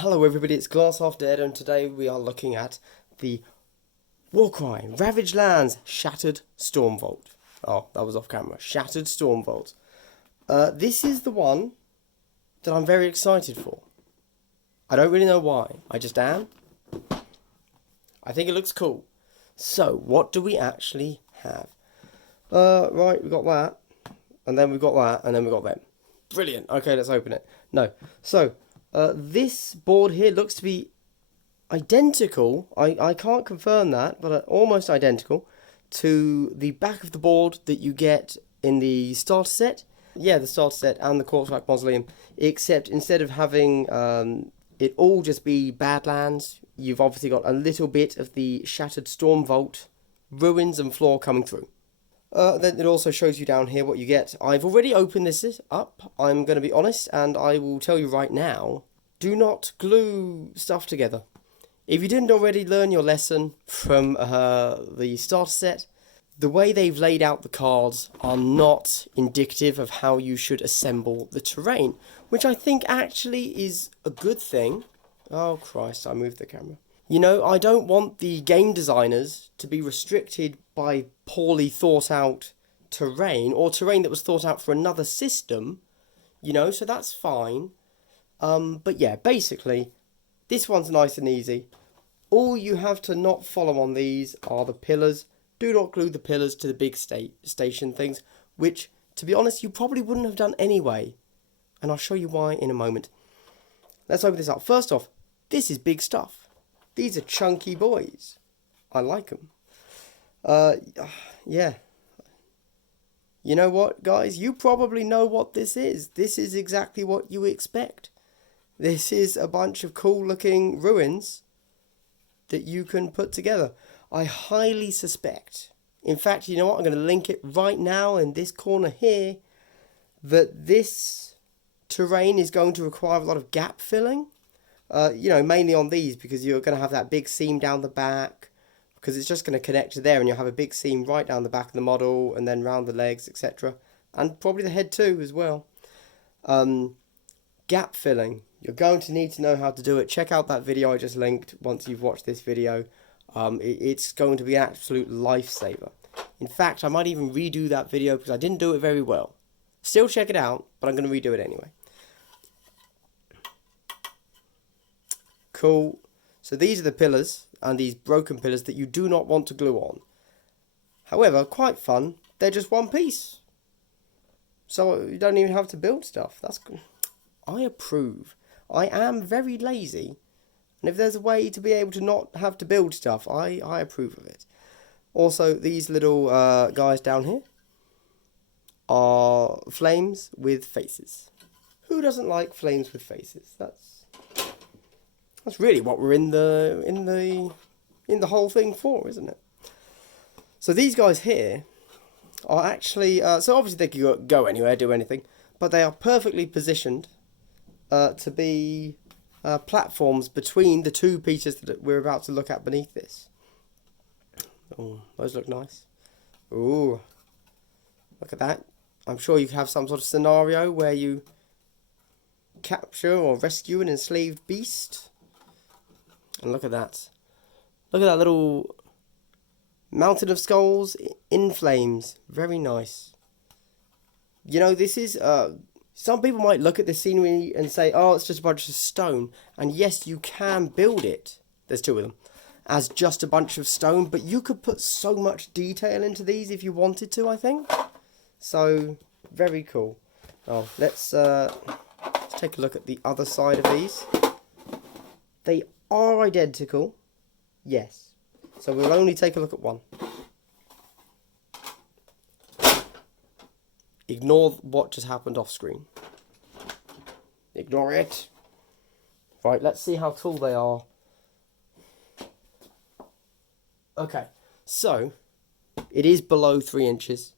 Hello everybody, it's Glass Half Dead, and today we are looking at the Warcry, Ravaged Lands, Shattered Stormvault. Oh, that was off camera. Shattered Stormvault. This is the one that I'm very excited for. I don't really know why, I just am. I think it looks cool. So, what do we actually have? Right, we got that, and then we got that, and then we got them. Brilliant. Okay, let's open it. No. So, this board here looks to be identical. I can't confirm that, but almost identical to the back of the board that you get in the starter set. Yeah, the starter set and the Corpse-like Mausoleum, except instead of having it all just be Badlands, you've obviously got a little bit of the Shattered Stormvault ruins and floor coming through. Then it also shows you down here what you get. I've already opened this up, I'm going to be honest, and I will tell you right now, do not glue stuff together. If you didn't already learn your lesson from the starter set, the way they've laid out the cards are not indicative of how you should assemble the terrain, which I think actually is a good thing. Oh Christ, I moved the camera. You know, I don't want the game designers to be restricted by poorly thought out terrain, or terrain that was thought out for another system, you know, so that's fine. But yeah, basically, this one's nice and easy. All you have to not follow on these are the pillars. Do not glue the pillars to the big station things, which, to be honest, you probably wouldn't have done anyway. And I'll show you why in a moment. Let's open this up. First off, this is big stuff. These are chunky boys. I like them. Yeah. You know what, guys? You probably know what this is. This is exactly what you expect. This is a bunch of cool-looking ruins that you can put together. I highly suspect, in fact, you know what? I'm going to link it right now in this corner here, that this terrain is going to require a lot of gap filling. You know, mainly on these, because you're going to have that big seam down the back, because it's just going to connect to there, and you'll have a big seam right down the back of the model, and then round the legs, etc. And probably the head too, as well. Gap filling. You're going to need to know how to do it. Check out that video I just linked once you've watched this video. It's going to be an absolute lifesaver. In fact, I might even redo that video because I didn't do it very well. Still check it out, but I'm going to redo it anyway. Cool. So these are the pillars, and these broken pillars that you do not want to glue on. However, quite fun. They're just one piece. So you don't even have to build stuff. That's good. I approve. I am very lazy, and if there's a way to be able to not have to build stuff, I approve of it. Also, these little guys down here are flames with faces. Who doesn't like flames with faces? That's really what we're in the whole thing for, isn't it? So these guys here are actually so obviously they can go anywhere, do anything, but they are perfectly positioned to be platforms between the two pieces that we're about to look at beneath this. Oh, those look nice. Ooh, look at that. I'm sure you have some sort of scenario where you capture or rescue an enslaved beast. And look at that. Look at that little mountain of skulls in flames. Very nice. You know, this is some people might look at this scenery and say, oh, it's just a bunch of stone. And yes, you can build it, there's two of them, as just a bunch of stone. But you could put so much detail into these if you wanted to, I think. So, very cool. Oh, let's take a look at the other side of these. They are identical. Yes. So we'll only take a look at one. Ignore what just happened off screen. Ignore it. Right, let's see how tall they are. Okay, so it is below 3 inches.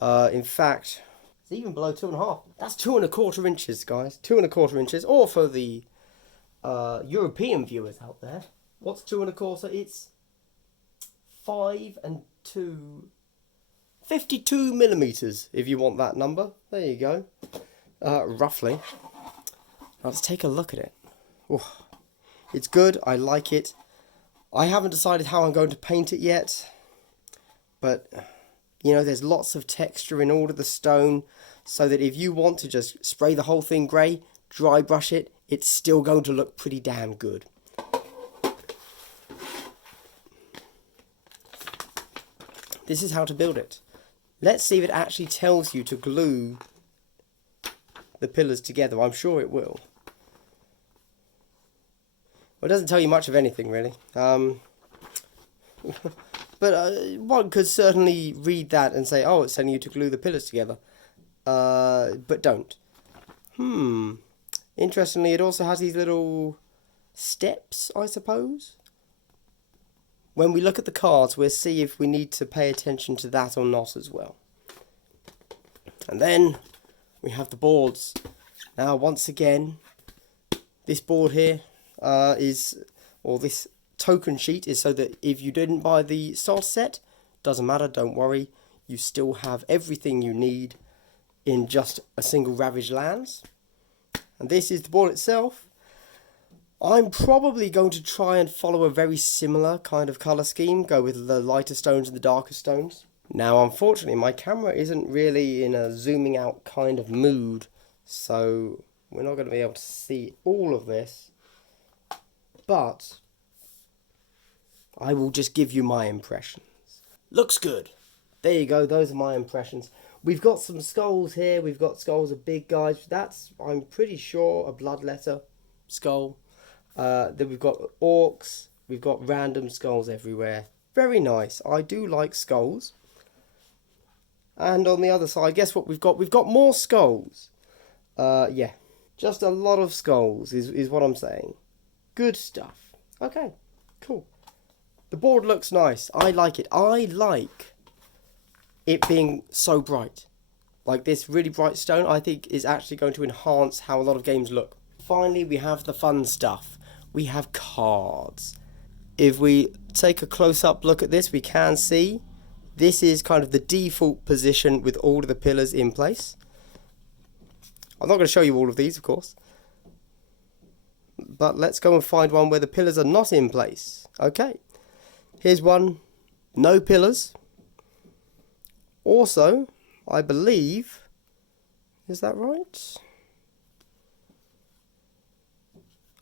In fact, it's even below 2.5. That's 2.25 inches, guys. 2.25 inches. Or for the European viewers out there, what's 2.25? It's 5 and 2. 52 millimeters, if you want that number. There you go. Roughly. Now let's take a look at it. It's good, I like it. I haven't decided how I'm going to paint it yet, but you know, there's lots of texture in all of the stone, so that if you want to just spray the whole thing grey, dry brush it, it's still going to look pretty damn good. This is how to build it. Let's see if it actually tells you to glue the pillars together. I'm sure it will. Well, it doesn't tell you much of anything, really. But one could certainly read that and say, oh, it's telling you to glue the pillars together. But don't. Interestingly, it also has these little steps, I suppose. When we look at the cards, we'll see if we need to pay attention to that or not as well. And then we have the boards. Now, once again, this board here this token sheet is so that if you didn't buy the starter set, doesn't matter, don't worry. You still have everything you need in just a single Ravaged Lands. And this is the board itself. I'm probably going to try and follow a very similar kind of colour scheme. Go with the lighter stones and the darker stones. Now, unfortunately, my camera isn't really in a zooming out kind of mood. So we're not going to be able to see all of this. But I will just give you my impressions. Looks good. There you go. Those are my impressions. We've got some skulls here. We've got skulls of big guys. That's, I'm pretty sure, a bloodletter skull. Then we've got orcs. We've got random skulls everywhere. Very nice. I do like skulls. And on the other side, guess what we've got? We've got more skulls. Yeah. Just a lot of skulls is what I'm saying. Good stuff. Okay. Cool. The board looks nice. I like it. I like it being so bright. Like this really bright stone, I think, is actually going to enhance how a lot of games look. Finally, we have the fun stuff. We have cards. If we take a close-up look at this, we can see this is kind of the default position with all of the pillars in place. I'm not going to show you all of these, of course. But let's go and find one where the pillars are not in place. Okay. Here's one. No pillars. Also, I believe... Is that right?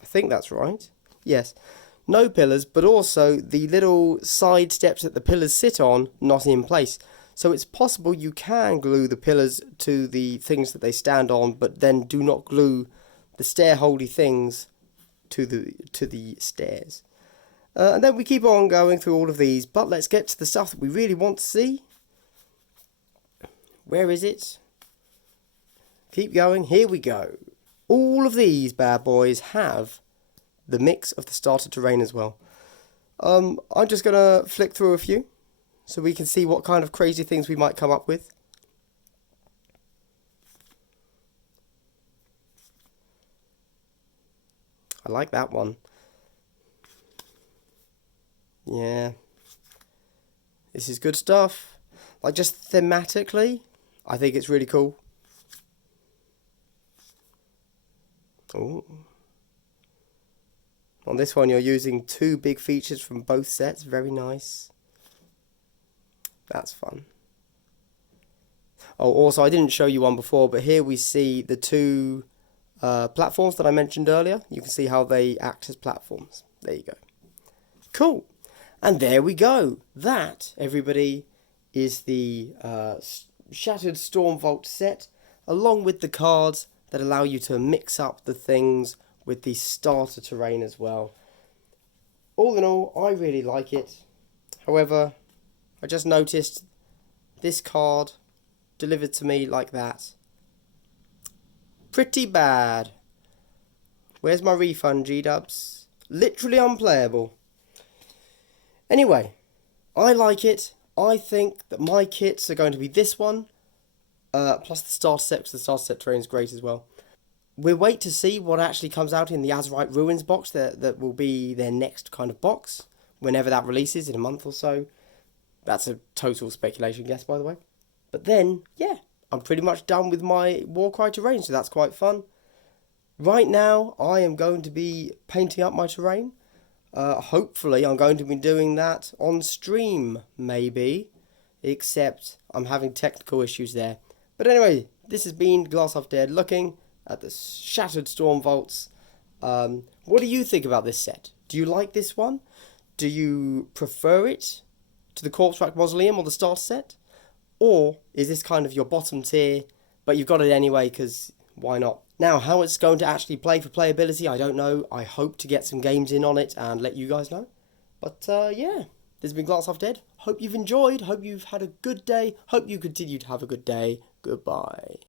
I think that's right. Yes. No pillars, but also the little side steps that the pillars sit on, not in place. So it's possible you can glue the pillars to the things that they stand on, but then do not glue the stair-holdy things to the stairs. And then we keep on going through all of these, but let's get to the stuff that we really want to see. Where is it? Keep going. Here we go. All of these bad boys have the mix of the starter terrain as well. I'm just going to flick through a few so we can see what kind of crazy things we might come up with. I like that one. Yeah. This is good stuff. Like, just thematically, I think it's really cool. Ooh. On this one, you're using two big features from both sets. Very nice. That's fun. Oh, also, I didn't show you one before, but here we see the two platforms that I mentioned earlier. You can see how they act as platforms. There you go. Cool. And there we go. That, everybody, is the Shattered Stormvault set, along with the cards that allow you to mix up the things with the starter terrain as well. All in all, I really like it. However, I just noticed this card delivered to me like that. Pretty bad. Where's my refund, G-dubs? Literally unplayable. Anyway, I like it. I think that my kits are going to be this one, plus the starter set, because the starter set terrain is great as well. We'll wait to see what actually comes out in the Azerite Ruins box. That will be their next kind of box, whenever that releases, in a month or so. That's a total speculation guess, by the way. But then, yeah, I'm pretty much done with my Warcry terrain, so that's quite fun. Right now, I am going to be painting up my terrain. Hopefully, I'm going to be doing that on stream, maybe. Except I'm having technical issues there. But anyway, this has been Glass Half Dead looking at the Shattered Stormvaults. What do you think about this set? Do you like this one? Do you prefer it to the Corpse Rack Mausoleum or the starter set? Or is this kind of your bottom tier, but you've got it anyway because why not? Now, how it's going to actually play for playability, I don't know. I hope to get some games in on it and let you guys know. But yeah, this has been Glass Half Dead. Hope you've enjoyed. Hope you've had a good day. Hope you continue to have a good day. Goodbye.